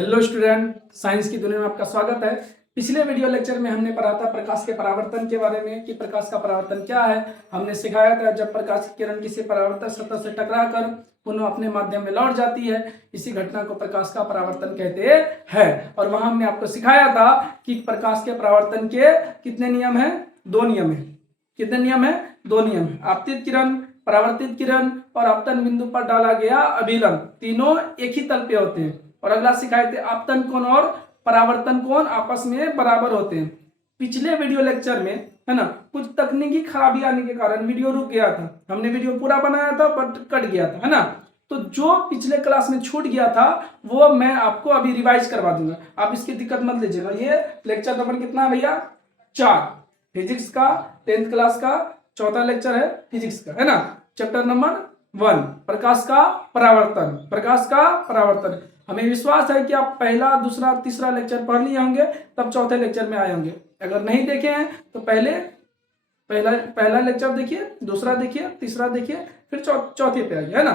Hello student, science की दुनिया में आपका स्वागत है। पिछले वीडियो लेक्चर में हमने पढ़ा था प्रकाश के परावर्तन के बारे में कि प्रकाश का परावर्तन क्या है। हमने सिखाया था जब प्रकाश की किरण किसी परावर्तक सतह से टकराकर पुनः अपने माध्यम में लौट जाती है, इसी घटना को प्रकाश का परावर्तन कहते हैं। और वहां हमने आपको सिखाया था कि प्रकाश के परावर्तन के कितने नियम है? 2 नियम है। कितने नियम है? 2 नियम है। आपतित किरण, परावर्तित किरण और आपतन बिंदु पर डाला गया अभिलंब, तीनों एक ही तल पे होते हैं। और अगला सिखाए थे आपतन कोण और परावर्तन कोण आपस में बराबर होते हैं। पिछले वीडियो लेक्चर में है ना, कुछ तकनीकी खराबी आने के कारण वीडियो रुक गया था। हमने वीडियो पूरा बनाया था बट कट गया था, है ना। तो जो पिछले क्लास में छूट गया था वो मैं आपको अभी रिवाइज करवा दूंगा। आप इसकी दिक्कत मत लीजिएगा। ये लेक्चर नंबर कितना है भैया? 4 फिजिक्स का, 10th क्लास का चौथा लेक्चर है फिजिक्स का, है ना। चैप्टर नंबर 1 प्रकाश का परावर्तन। प्रकाश का परावर्तन। हमें विश्वास है कि आप पहला, दूसरा, तीसरा लेक्चर पढ़ लिए होंगे, तब चौथे लेक्चर में आए होंगे। अगर नहीं देखे हैं तो पहला लेक्चर देखिए, दूसरा देखिए, तीसरा देखिए, फिर चौथे पे आइए, है ना।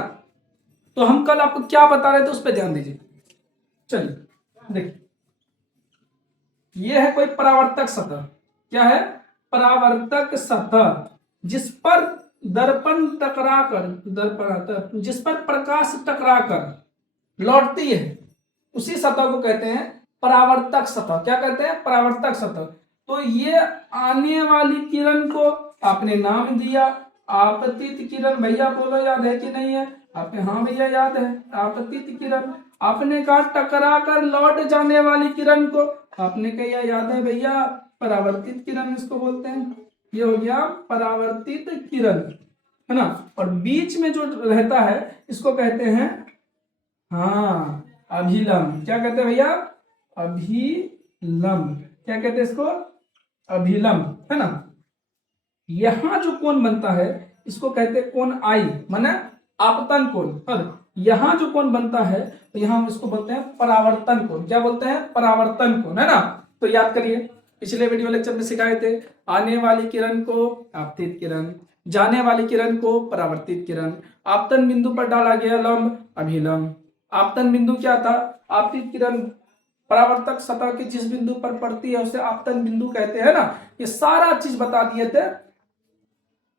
तो हम कल आपको क्या बता रहे थे उस पर ध्यान दीजिए। चलिए देखिए, ये है कोई परावर्तक सतह। क्या है? परावर्तक सतह जिस पर जिस पर प्रकाश टकराकर लौटती है, उसी सतह को कहते हैं परावर्तक सतह। क्या कहते हैं? परावर्तक सतह। तो ये आने वाली किरण को आपने नाम दिया आपतित किरण। भैया बोलो, याद है कि नहीं है आपने? हाँ भैया याद है, आपतित किरण। आपने कहा टकरा कर लौट जाने वाली किरण को आपने कहा याद है भैया, परावर्तित किरण इसको बोलते हैं। ये हो गया परावर्तित किरण, है ना। और बीच में जो रहता है इसको कहते हैं, हाँ, अभिलंब। क्या कहते हैं भैया? अभिलंब। क्या कहते हैं इसको? अभिलंब, है ना। यहां जो कोण बनता है इसको कहते हैं कोण आई, माने आपतन कोण। और यहां जो कोण बनता है तो यहां हम इसको बोलते हैं परावर्तन कोण। क्या बोलते हैं? परावर्तन कोण, है ना। तो याद करिए, पिछले वीडियो लेक्चर में सिखाए थे आने वाली किरण को आपतित किरण, जाने वाली किरण को परावर्तित किरण, आपतन बिंदु पर डाला गया लंब अभिलंब। आपतन बिंदु क्या था? आपतित किरण परावर्तक सतह के जिस बिंदु पर पड़ती है उसे आपतन बिंदु कहते हैं ना। ये सारा चीज बता दिए थे।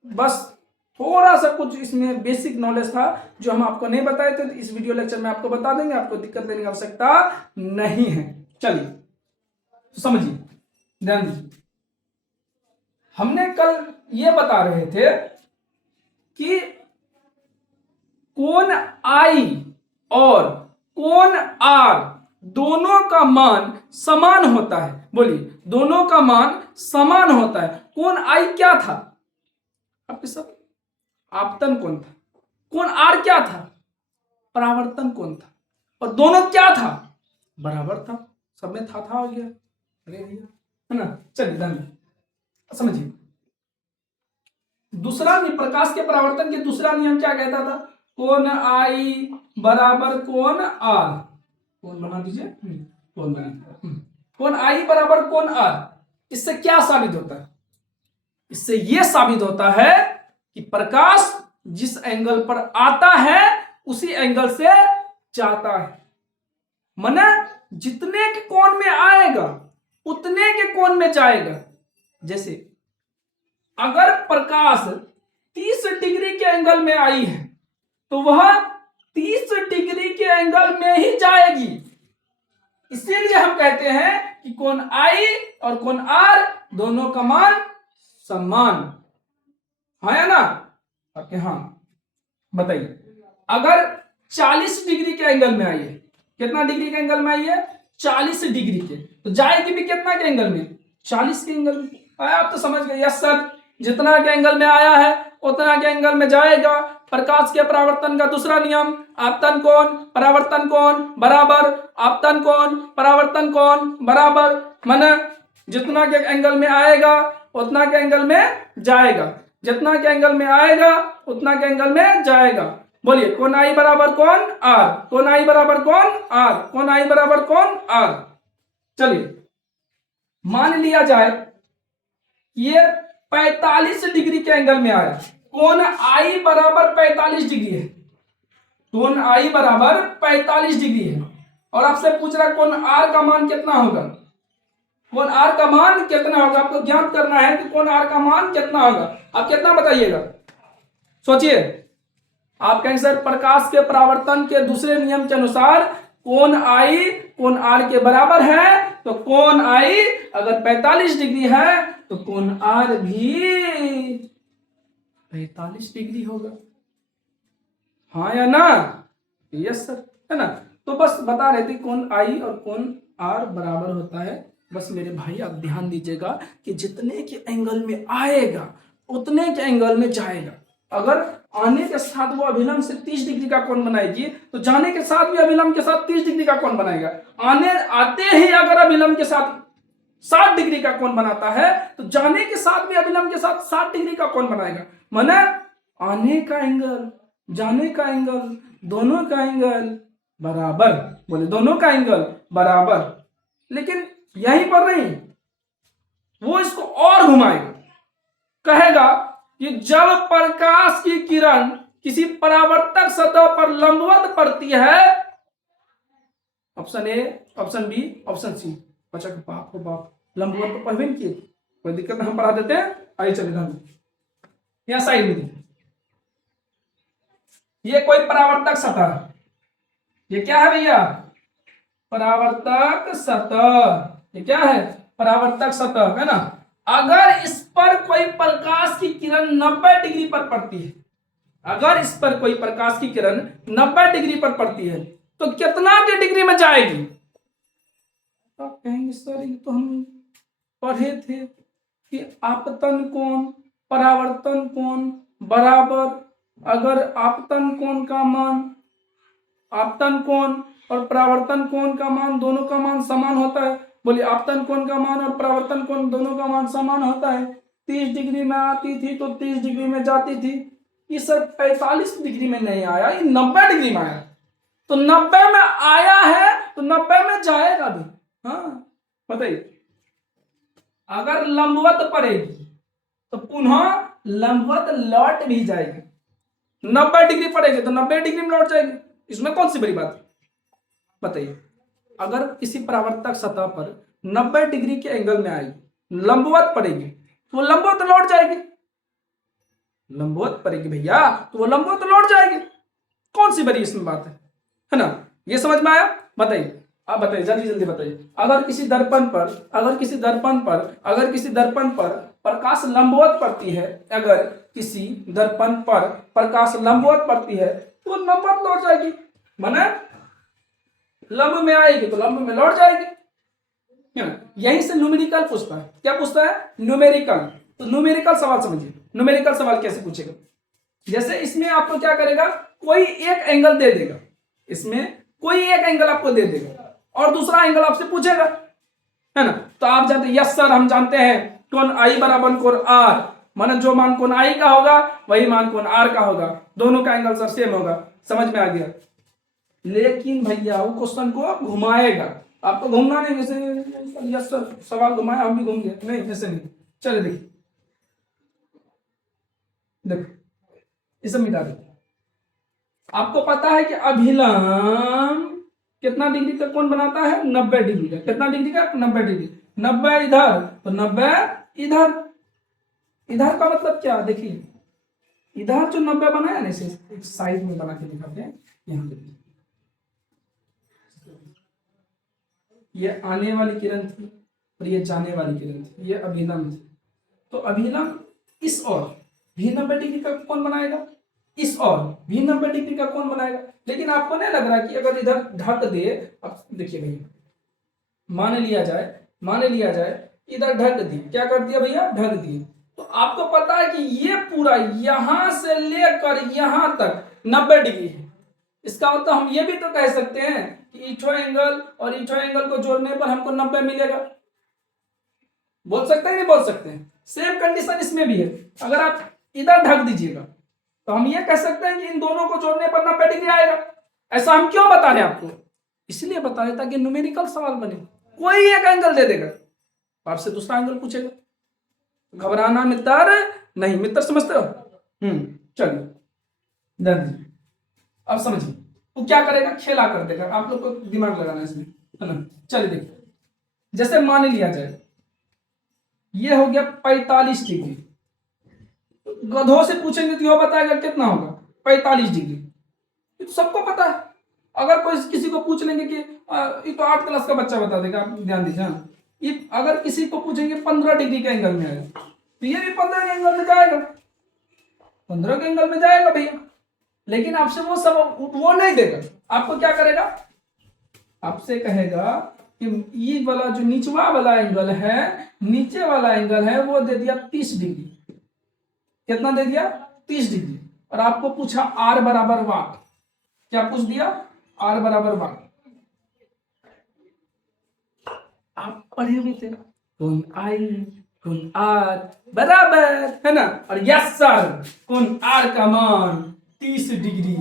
बस थोड़ा सा कुछ इसमें बेसिक नॉलेज था जो हम आपको नहीं बताए थे, तो इस वीडियो लेक्चर में आपको बता देंगे। आपको दिक्कत लेने की आवश्यकता नहीं है। चलिए तो समझिए, ध्यान दीजिए। हमने कल ये बता रहे थे कि कोण आई और कोण आर दोनों का मान समान होता है। बोलिए, दोनों का मान समान होता है। कोण आई क्या था आपके सब? आपतन कोण था। कोण आर क्या था? परावर्तन कोण था। और दोनों क्या था? बराबर था। सब में था हो गया। अरे भैया, है ना। चलिए ध्यान समझिए। दूसरा प्रकाश के परावर्तन के दूसरा नियम क्या कहता था? कोण आई बराबर कोण आर। कोण बना दीजिए, कोण बना। कोण आई बराबर कोण आर। इससे क्या साबित होता है? इससे यह साबित होता है कि प्रकाश जिस एंगल पर आता है उसी एंगल से जाता है। माने जितने के कोण में आएगा उतने के कोण में जाएगा। जैसे अगर प्रकाश 30 डिग्री के एंगल में आई है तो वह 30 डिग्री के एंगल में ही जाएगी। इसीलिए हम कहते हैं कि कोण आई और कोण आर दोनों का मान समान है ना। आपके हाँ बताइए, अगर 40 डिग्री के एंगल में आई है, कितना डिग्री के एंगल में आई है? 40 डिग्री के, तो जाएगी भी कितना के एंगल में? 40 के एंगल में। आप तो समझ गए। यस सर, जितना के एंगल में आया है उतना के एंगल में जाएगा। प्रकाश के परावर्तन का दूसरा नियम, आपतन कोण परावर्तन कोण बराबर आपतन कोण परावर्तन कोण बराबर। माने जितना के एंगल में आएगा उतना के एंगल में जाएगा। जितना के एंगल में आएगा उतना के एंगल में जाएगा। बोलिए, कोण आई बराबर कोण आर। कोण आई बराबर कोण आर। कोण आई बराबर कोण आर। चलिए मान लिया जाए ये 45 डिग्री के एंगल में आया। कोण आई बराबर 45 डिग्री है। कोण आई बराबर 45 डिग्री है और आपसे पूछ रहा है कोण आर का मान कितना होगा, कोण आर का मान कितना होगा, आपको ज्ञात करना है कि कोण आर का मान कितना होगा। आप कितना बताइएगा, सोचिए। आप कहेंगे सर प्रकाश के परावर्तन के दूसरे नियम के अनुसार कोण आई कोण आर के बराबर है, तो कोण आई अगर 45 डिग्री है तो कोण आर भी 45 डिग्री होगा, हाँ या ना? यस सर, है ना। तो बस बता रहे थे कोण आई और कोण आर बराबर होता है। बस मेरे भाई आप ध्यान दीजिएगा कि जितने के एंगल में आएगा उतने के एंगल में जाएगा। अगर आने के साथ वो अभिलंब से 30 डिग्री का कोण बनाएगी तो जाने के साथ भी अभिलंब के साथ 30 डिग्री का कोण बनाएगा। आते ही अगर अभिलंब के साथ 60 डिग्री का कोण बनाता है तो जाने के साथ भी अभिलंब के साथ 60 डिग्री का कोण बनाएगा। माने आने का एंगल जाने का एंगल दोनों का एंगल बराबर, बोले दोनों का एंगल बराबर। लेकिन यहीं पर नहीं, वो इसको और घुमाएगा, कहेगा कि जब प्रकाश की किरण किसी परावर्तक सतह पर लंबवत पड़ती है, option A, option B, option C. बच्चा के बाप को बाप, लंबवत तो पढ़वे नहीं किए, कोई दिक्कत नहीं, हम पढ़ा देते हैं। आइए चलिए ध्यान, यहां साइड में ये कोई परावर्तक सतह है, ये क्या है भैया? परावर्तक सतह। ये क्या है? परावर्तक सतह, है ना। अगर इस पर कोई प्रकाश की किरण 90 डिग्री पर पड़ती है, अगर इस पर कोई प्रकाश की किरण 90 डिग्री पर पड़ती है तो कितना के डिग्री में जाएगी? आप कहेंगे सर ये तो हम पढ़े थे कि आपतन कोण परावर्तन कोण बराबर, अगर आपतन कोण का मान, आपतन कोण और परावर्तन कोण का मान दोनों का मान समान होता है। बोलिए आपतन कोण का मान और परावर्तन कोण दोनों का मान समान होता है। 30 डिग्री में आती थी तो 30 डिग्री में जाती थी। ये सर 45 डिग्री में नहीं आया, ये 90 डिग्री में आया। तो 90 में आया है तो 90 में जाएगा भी। हाँ बताइए, अगर लंबवत पड़ेगी तो पुनः लंबवत लौट भी जाएगी। 90 डिग्री पड़ेगी तो 90 डिग्री में लौट जाएगी, इसमें कौन सी बड़ी बात है बताइए। अगर किसी परावर्तक सतह पर 90 डिग्री के एंगल में आएगी, लंबवत पड़ेगी तो वो लंबवत लौट जाएगी, लंबवत पड़ेगी भैया तो वो लंबवत लौट जाएगी, कौन सी बड़ी इसमें बात है ना। ये समझ में आया? बताइए, आप बताइए जल्दी जल्दी बताइए। अगर किसी दर्पण पर प्रकाश लंबवत पड़ती है, अगर किसी दर्पण पर प्रकाश लंबवत पड़ती है तो लंबवत लौट जाएगी, माने लंब में आएगी तो लंब में लौट जाएगी। यहीं से न्यूमेरिकल पूछता है। क्या पूछता है? न्यूमेरिकल। तो न्यूमेरिकल सवाल समझिए, न्यूमेरिकल सवाल कैसे पूछेगा। जैसे इसमें आपको क्या करेगा, कोई एक एंगल दे देगा, इसमें कोई एक एंगल आपको दे देगा और दूसरा एंगल आपसे पूछेगा, है ना। तो आप जानते हैं, यस सर हम जानते हैं कोण आई बराबर कोण आर, माने जो मान कोण आई का होगा वही मान कोण आर का होगा, दोनों का एंगल सर सेम होगा। समझ में आ गया? लेकिन भैया वो क्वेश्चन को घुमाएगा, आपको घूमना नहीं, जैसे यस सर सवाल घुमाया हम भी घूम गए, नहीं ऐसे नहीं। चलिए देखिए, देखो इसे मिटा दो। आपको पता है कि अभिलंब कितना डिग्री का कोण बनाता है? 90 डिग्री का। कितना डिग्री का? 90 डिग्री। 90 इधर तो 90 इधर। इधर का मतलब क्या? देखिए इधर जो 90 बनाया ना, इसे एक साइड में बना के दिखाते हैं। यहाँ देखिए, ये आने वाली किरण थी और ये जाने वाली किरण थी, ये अभिलंब थी। तो अभिलंब इस ओर भी 90 डिग्री का कोण बनाएगा, इस ओर भी 90 डिग्री का कोण बनाएगा। लेकिन आपको नहीं लग रहा कि अगर इधर ढक दे, अब देखिए भैया, मान लिया जाए इधर ढक दी, क्या कर दिया भैया? ढक दिए। तो आपको पता है कि ये पूरा यहां से लेकर यहां तक 90 डिग्री है। इसका मतलब हम ये भी तो कह सकते हैं कि इठो एंगल और इठो एंगल को जोड़ने पर हमको 90 मिलेगा। बोल सकते हैं नहीं बोल सकते हैं? सेम कंडीशन इसमें भी है। अगर आप इधर ढक दीजिएगा तो हम ये कह सकते हैं कि इन दोनों को जोड़ने पर 90 डिग्री आएगा। ऐसा हम क्यों बता रहे हैं आपको? इसलिए बता रहे ताकि न्यूमेरिकल सवाल बने। कोई एक एंगल दे देगा, आपसे दूसरा एंगल पूछेगा, घबराना मित्र नहीं। मित्र समझते हो? चलिए अब समझिए, वो क्या करेगा, खेला कर देगा। आप लोग को दिमाग लगाना इसमें, है ना। चलिए देखिए, जैसे मान लिया जाए ये हो गया 45 डिग्री, गधों से पूछेंगे तो यह बताएगा कितना होगा, 45 डिग्री। ये तो सबको पता है। अगर कोई किसी को पूछ लेंगे कि ये तो 8 क्लास का बच्चा बता देगा, आप ध्यान दीजिए। ये अगर किसी को पूछेंगे 15 डिग्री के एंगल में आएगा, तो ये भी 15 के एंगल में जाएगा, 15 के एंगल में जाएगा भैया। लेकिन आपसे वो सब वो नहीं देगा। आपको क्या करेगा, आपसे कहेगा कि ये वाला जो निचवा वाला एंगल है, नीचे वाला एंगल है, वो दे दिया 30 डिग्री। कितना दे दिया, 30 डिग्री। और आपको पूछा आर बराबर वाट, क्या पूछ दिया, आर बराबर वाट। आप पढ़े हुए थे, कौन आई कौन आर बराबर, है ना। और यस सर, कौन आर का मान 30 डिग्री।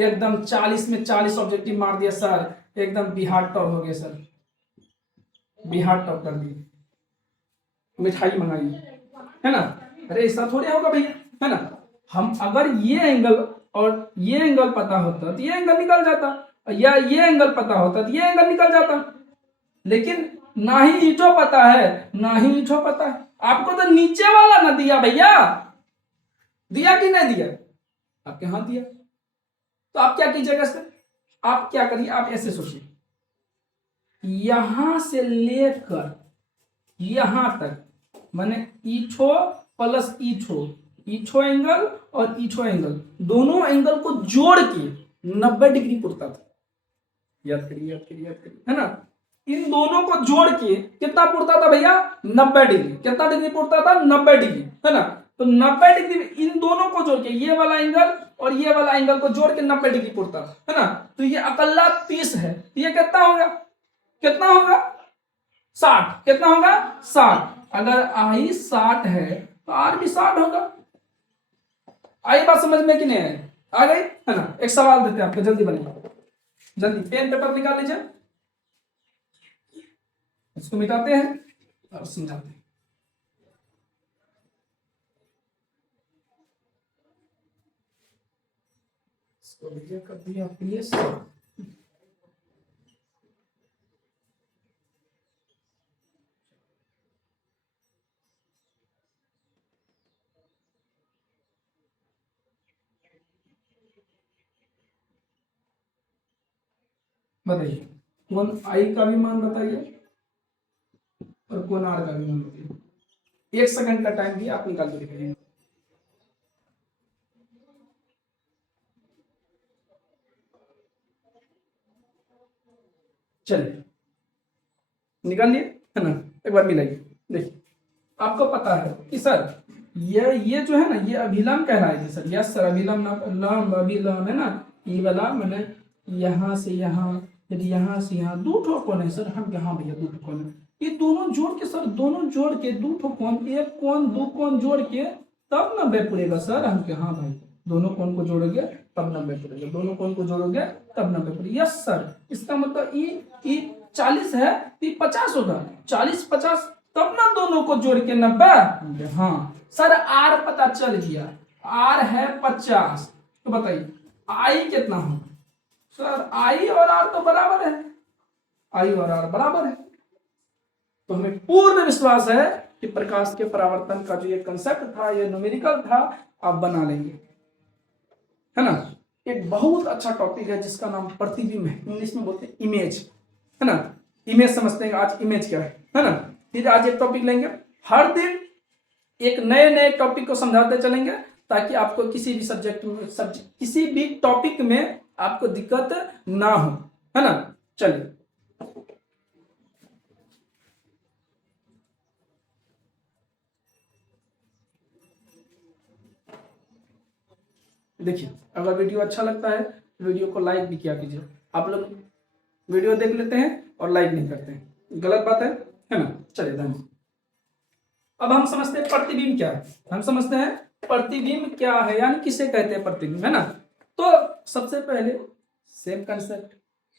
एकदम 40 में 40 ऑब्जेक्टिव मार दिया सर, एकदम बिहार टॉप हो गया सर, बिहार टॉप कर दिए। मिठाई मंगाई, है ना। अरे ऐसा थोड़ी होगा भैया, है ना। हम अगर ये एंगल और ये एंगल पता होता तो ये एंगल निकल जाता, या ये एंगल पता होता तो ये एंगल निकल जाता। लेकिन ना ही ईठो पता है, ना ही ईठो पता है। आपको तो नीचे वाला ना दिया भैया, दिया कि नहीं दिया, आपके हाथ दिया। तो आप क्या कीजिएगा इससे, आप क्या करिए, आप ऐसे सोचिए, यहां से लेकर यहां तक, माने ईठो प्लस ईठो, ईठो एंगल और ईठो एंगल, दोनों एंगल को जोड़ के 90 डिग्री पुरता था। याद करिए याद करिए याद करिए, है ना। इन दोनों को जोड़ के कितना पुरता था भैया, 90 डिग्री। कितना डिग्री पुरता था, 90 डिग्री, है ना। तो 90 डिग्री इन दोनों को जोड़ के, ये वाला एंगल और ये वाला एंगल को जोड़ के 90 डिग्री पुरता, है ना। तो ये अकल्ला 30 है, ये कितना होगा, कितना होगा, 60। कितना होगा, 60। अगर आई 60 है तो आर भी 60 होगा। आई बात समझ में कि नहीं है, आ गई, है ना। एक सवाल देते हैं आपको, जल्दी बनेगा, जल्दी पेन पेपर निकाल लीजिए, इसको मिटाते हैं और समझाते हैं। इसको लीजिए, कर दिया आपके लिए बताइए, कौन आई का भी मान बताइए और कौन आर का भी मान बताइए। 1 सेकंड का टाइम दिया, आप निकाल के दिखाइए। चलिए निकाल लिए, है ना। एक बार मिलाइए, देखिए आपको पता है कि सर ये जो है ना, ये अभिलंब कहलाएगी सर। यस सर, अभिलंब लंब अभिलंब, है ना। ये वाला मैंने यहाँ से यहाँ, फिर यहाँ से यहाँ, दो ठो कोण है सर। हम यहाँ भैया दो ठो कोण है, ये दोनों जोड़ के सर, दोनों जोड़ के दो ठो कोण, एक कोण दो कोण जोड़ के तब 90 पुरेगा सर। हम हाँ भाई, दोनों कोण को जोड़ोगे तब 90 पुरेगा, दोनों कोण को जोड़ोगे तब 90 पुरेगा। यस सर, इसका मतलब ई 40 है, 50 होगा, 40 50, तब ना दोनों को जोड़ के 90। हाँ सर, आर पता चल गया, आर है 50। तो बताइए आई कितना हो सर, आई और आर तो बराबर है, आई और आर बराबर है। तो हमें पूर्ण विश्वास है कि प्रकाश के परावर्तन का जो ये कंसेप्ट था, ये न्यूमेरिकल था, आप बना लेंगे, है ना। एक बहुत अच्छा टॉपिक है जिसका नाम प्रतिबिंब है, इंग्लिश में बोलते हैं इमेज, है ना। इमेज समझते हैं आज, इमेज क्या है ना। फिर आज एक टॉपिक लेंगे, हर दिन एक नए नए टॉपिक को समझाते चलेंगे, ताकि आपको किसी भी सब्जेक्ट में, किसी भी टॉपिक में आपको दिक्कत ना हो, है ना। चलिए देखिए, अगर वीडियो अच्छा लगता है वीडियो को लाइक भी किया कीजिए। आप लोग वीडियो देख लेते हैं और लाइक नहीं करते हैं, गलत बात है ना। चलिए धन्यवाद। अब हम समझते हैं प्रतिबिंब क्या है, हम समझते हैं प्रतिबिंब क्या है, यानी किसे कहते हैं प्रतिबिंब, है ना। तो सबसे पहले सेम कंसेप्ट,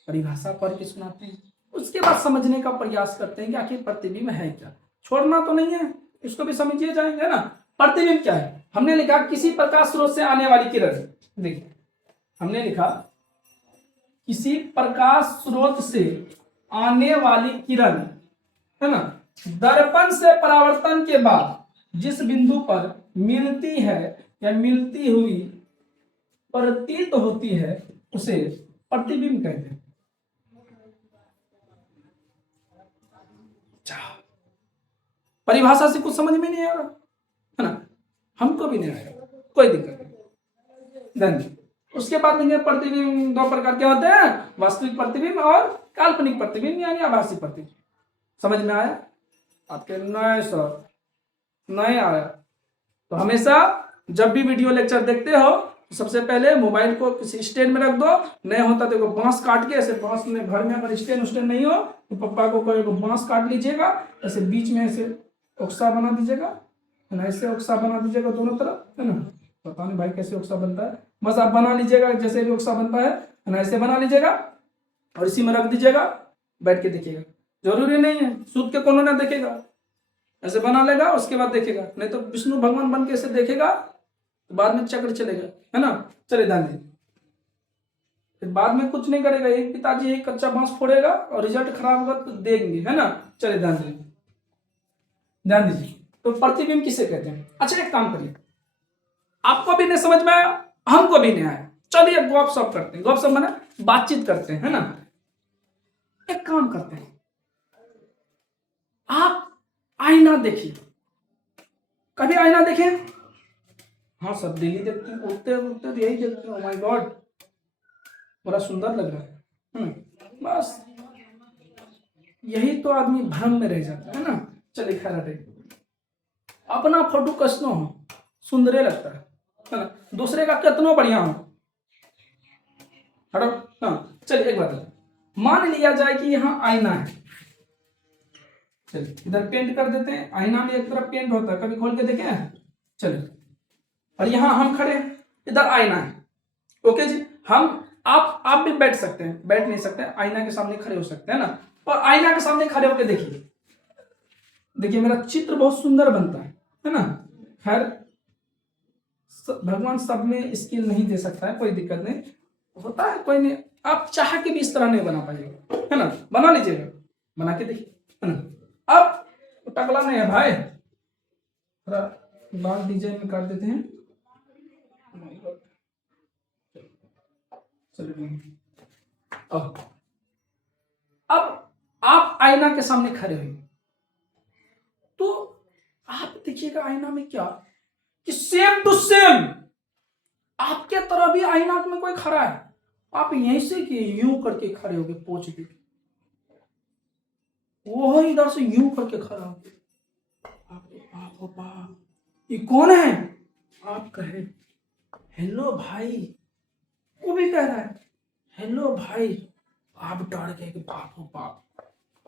परिभाषा पढ़ के सुनाते हैं, उसके बाद समझने का प्रयास करते हैं कि आखिर प्रतिबिंब है क्या। छोड़ना तो नहीं है, इसको भी समझिए जाएंगे ना। प्रतिबिंब क्या है, हमने लिखा किसी प्रकाश स्रोत से आने वाली किरण। देखिए हमने लिखा किसी प्रकाश स्रोत से आने वाली किरण, है ना, दर्पण से परावर्तन के बाद जिस बिंदु पर मिलती है या मिलती हुई प्रतीत होती है उसे प्रतिबिंब कहते हैं। परिभाषा से कुछ समझ में नहीं आ रहा है ना, हमको भी नहीं आएगा, कोई दिक्कत नहीं। धन्यवाद। उसके बाद लेंगे प्रतिबिंब दो प्रकार के होते हैं, वास्तविक प्रतिबिंब और काल्पनिक प्रतिबिंब यानी आभासी प्रतिबिंब। समझ में आया? आपके नए सर नए आया तो हमेशा जब भी वीडियो लेक्चर देखते हो तो सबसे पहले मोबाइल को किसी स्टैंड में रख दो। नहीं होता तो बांस काट के, ऐसे बांस में घर में अगर स्टैंड नहीं हो तो पप्पा को कहो बांस काट लीजिएगा, ऐसे बीच में ऐसे ओक्सा बना दीजिएगा, है ना, ऐसे ओक्सा बना दीजिएगा दोनों तरफ, है ना। पता नहीं भाई कैसे ओक्सा बनता है, बस आप बना लीजिएगा जैसे भी ओक्सा बनता है ना, ऐसे बना लीजिएगा और इसी में रख दीजिएगा, बैठ के देखिएगा। जरूरी नहीं है सूद के कोनो ना देखेगा, ऐसे बना लेगा उसके बाद देखेगा, नहीं तो विष्णु भगवान बन के ऐसे देखेगा तो बाद में चक्र चलेगा, है ना। चले ध्यान दीजिए, फिर बाद में कुछ नहीं करेगा, एक पिताजी एक कच्चा बांस फोड़ेगा और रिजल्ट खराब होगा तो देंगे, है ना। चले ध्यान दीजिए, ध्यान दीजिए। तो प्रतिबिंब किसे कहते हैं? अच्छा एक काम करिए, आपको भी नहीं समझ में आया, हमको भी नहीं आया, चलिए गप सप करते हैं, गप सप माने बातचीत करते हैं, है ना। एक काम करते हैं, आप आईना देखिए, कभी आईना देखे? हाँ सब डेली देखते हैं, उठते उठते यही देखते हैं, माय गॉड बड़ा सुंदर लग रहा है। बस यही तो आदमी भ्रम में रह जाता है ना। चलिए खैर हटे, अपना फोटो कसनो हो सुंदरे लगता है ना, दूसरे का कितना बढ़िया हो, हटो। हाँ चलिए एक बात, मान लिया जाए कि यहाँ आईना है, चलिए इधर पेंट कर देते हैं, आईना में एक तरफ पेंट होता है, कभी खोल के देखे? चलिए, और यहाँ हम खड़े हैं, इधर आईना है, ओके जी। हम आप भी बैठ सकते हैं, बैठ नहीं सकते, आईना के सामने खड़े हो सकते हैं ना, और आईना के सामने खड़े होकर देखिए, देखिए मेरा चित्र बहुत सुंदर बनता है ना। खैर भगवान सब में स्किल नहीं दे सकता है, कोई दिक्कत नहीं होता है, कोई नहीं, आप चाह के भी इस तरह नहीं बना पाइएगा, है ना। बना लीजिएगा, बना के देखिए, है ना। अब टकला नहीं है भाई, थोड़ा बाल डिजाइन में काट देते हैं, अब आप आईना के सामने खड़े हुए तो आप देखिएगा आईना में क्या कि सेम टू सेम आपके तरह भी आईना में कोई खड़ा है, आप यहीं से कि यूं करके खड़े होगे, पोछ के वो इधर से यूं करके खड़ा होगे, आप बाप ये कौन है? आप कहे हेलो भाई, वो भी कह रहा है हेलो भाई, आप डर गए कि बाप हो बाप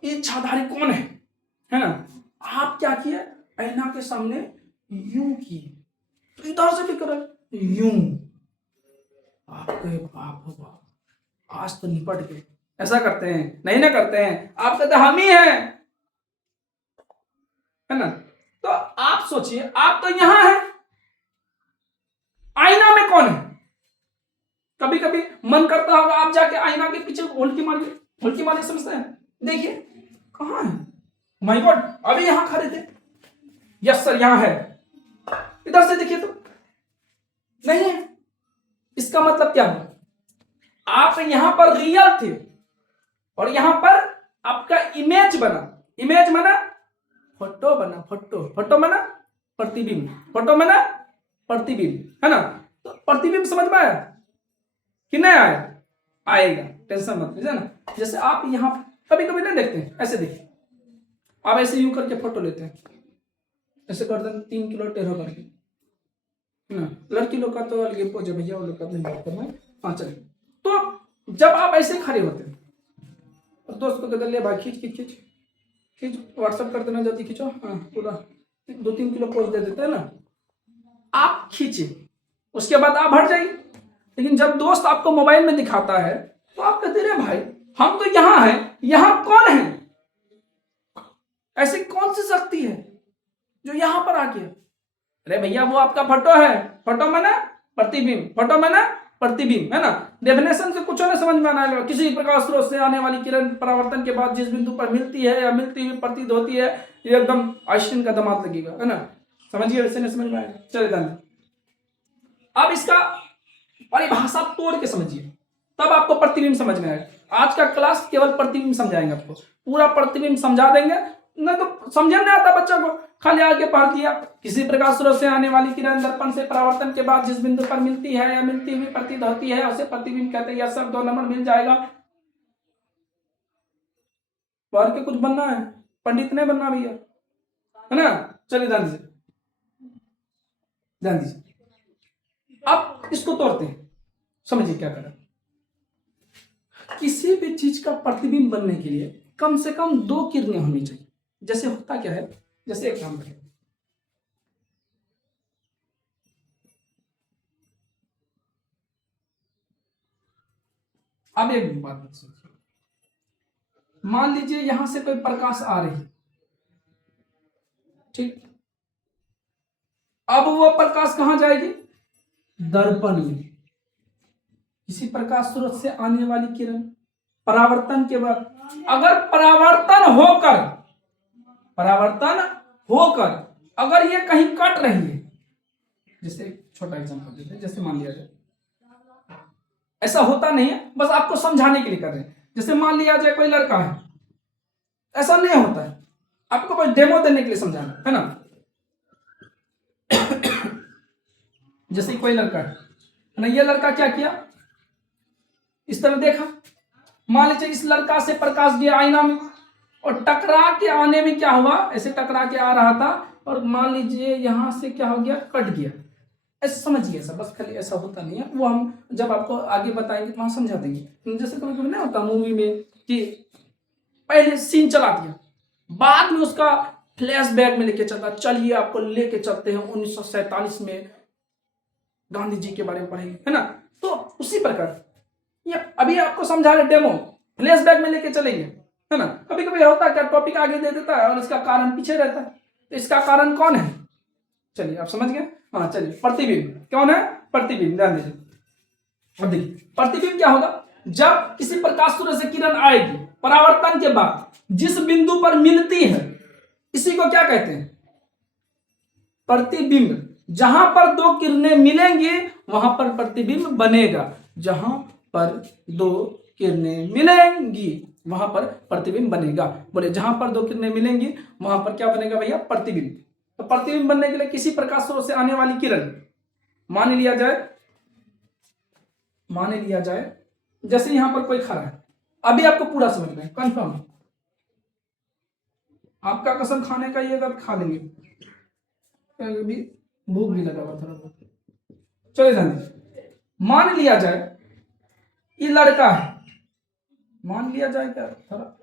ये इच्छाधारी कौन है ना। आप क्या किए? आईना के सामने यूं किए, तो इधर से भी कर यूं, आप कहे बाप हो बाप आज तो निपट गए। ऐसा करते हैं? नहीं ना करते हैं, आप कहते हम ही हैं, है ना। तो आप सोचिए, आप तो यहां हैं, आईना में कौन है? कभी कभी मन करता होगा आप जाके आईना के पीछे उल्टी मारिए, समझते हैं, देखिए कहां है, माय गॉड अभी यहां खड़े थे, यस सर यहां है, इधर से देखिए तो नहीं है। इसका मतलब क्या हुआ? आप यहां पर रियल थे और यहां पर आपका इमेज बना, इमेज बना फोटो बना, फोटो बना प्रतिबिंब, फोटो बना प्रतिबिंब, है ना। तो प्रतिबिंब समझ में आया कि नहीं आया? आएगा, टेंशन मत लीजिए ना। जैसे आप यहां कभी कभी नहीं देखते हैं, ऐसे देखिए, आप ऐसे यूं करके फोटो लेते हैं, ऐसे गर्दन 3 किलो टेढ़ा करके, है ना। लड़की लोग का तो अलग पोज है भैया, वो लोग का अपनी बात करना है। हाँ चलिए, तो जब आप ऐसे खड़े होते हैं तो दोस्त को कहते ले भाई खींच व्हाट्सअप कर देना, जल्दी खींचो, हाँ पूरा 2-3 किलो पोज दे देते हैं ना। आप खींचे, उसके बाद आप हट जाइए, लेकिन जब दोस्त आपको मोबाइल में दिखाता है तो आप कहते रहे भाई हम तो यहां हैं, यहां कौन है? ऐसी कौन सी शक्ति है जो यहां पर आ गया? अरे भैया वो आपका फोटो है, फोटो में ना प्रतिबिंब, फोटो में ना प्रतिबिंब, है ना। डेफिनेशन से कुछ नहीं समझ में आना है। किसी प्रकाश स्रोत से आने वाली किरण परावर्तन के बाद जिस बिंदु पर मिलती है या मिलती हुई प्रतीत होती है, ये एकदम आइंस्टीन का दामाद लगेगा, है ना। समझिए, वैसे नहीं समझ में आएगा। चलिए ध्यान। अब इसका परिभाषा तोड़ के समझिए, तब आपको प्रतिबिंब समझ में आएगा। आज का क्लास केवल प्रतिबिंब समझाएंगे आपको, पूरा प्रतिबिंब समझा देंगे, नहीं तो समझ में आता बच्चा को, खाली आगे पढ़ दिया। किसी प्रकाश स्रोत से आने वाली किरण दर्पण से परावर्तन के बाद जिस बिंदु पर मिलती है या मिलती हुई प्रतीत होती है उसे प्रतिबिंब कहते हैं। यह सब 2 नंबर मिल जाएगा। पढ़ के कुछ बनना है, पंडित नहीं बनना भैया, है ना। चलिए ध्यान दीजिए, ध्यान दीजिए। अब इसको तोड़ते हैं, समझिए क्या करें। किसी भी चीज का प्रतिबिंब बनने के लिए कम से कम 2 किरणें होनी चाहिए। जैसे होता क्या है, जैसे एक काम करें, अब एक बात सोचिए, मान लीजिए यहां से कोई प्रकाश आ रही, ठीक। अब वो प्रकाश कहां जाएगी, दर्पण में। किसी प्रकाश स्रोत से आने वाली किरण परावर्तन के बाद अगर परावर्तन होकर अगर ये कहीं कट रही है, जैसे छोटा एग्जांपल देते हैं, जैसे मान लिया जाए, ऐसा होता नहीं है, बस आपको समझाने के लिए कर रहे हैं। जैसे मान लिया जाए कोई लड़का है, ऐसा नहीं होता है, आपको बस डेमो देने के लिए समझाना है ना। जैसे कोई लड़का है ना, ये लड़का क्या किया, इस तरह देखा, मान लीजिए इस लड़का से प्रकाश गया आईना में और टकरा के आने में क्या हुआ, ऐसे टकरा के आ रहा था और मान लीजिए यहां से क्या हो गया, कट गया। ऐसा समझिए, ऐसा बस खाली ऐसा होता नहीं है, वो हम जब आपको आगे बताएंगे तो वहां समझा देंगे। जैसे कभी कभी नहीं होता मूवी में कि पहले सीन चला दिया, बाद में उसका फ्लैशबैक में लेके चलता। चलिए आपको लेके चलते हैं 1947 में, गांधी जी के बारे में पढ़ेंगे, है ना। तो उसी प्रकार ये अभी आपको समझा रहे, डेमो फ्लैशबैक में लेके चलेंगे, है ना। कभी कभी होता है क्या, टॉपिक आगे दे देता है और इसका कारण पीछे रहता है। तो इसका कारण कौन है, चलिए आप समझ गए। हाँ चलिए, प्रतिबिंब कौन है, प्रतिबिंब, ध्यान दीजिए। अब देखिए प्रतिबिंब क्या होगा, जब किसी प्रकाश स्रोत से किरण आएगी, परावर्तन के बाद जिस बिंदु पर मिलती है, इसी को क्या कहते हैं, प्रतिबिंब। जहां पर 2 किरणें मिलेंगी वहां पर प्रतिबिंब बनेगा। जहां पर 2 किरणें मिलेंगी वहां पर प्रतिबिंब बनेगा। बोले जहां पर 2 किरणें मिलेंगी वहां पर क्या बनेगा भैया, प्रतिबिंब। तो प्रतिबिंब बनने के लिए किसी प्रकाश स्रोत से आने वाली किरण, मान लिया जाए जैसे यहां पर कोई खड़ा है, अभी आपको पूरा समझ में कंफर्म, आपका कसम खाने का ये खा लेंगे, अभी भूख भी लगा हुआ थोड़ा। चलिए ध्यान, मान लिया जाए ये लड़का है, मान लिया जाए क्या थोड़ा,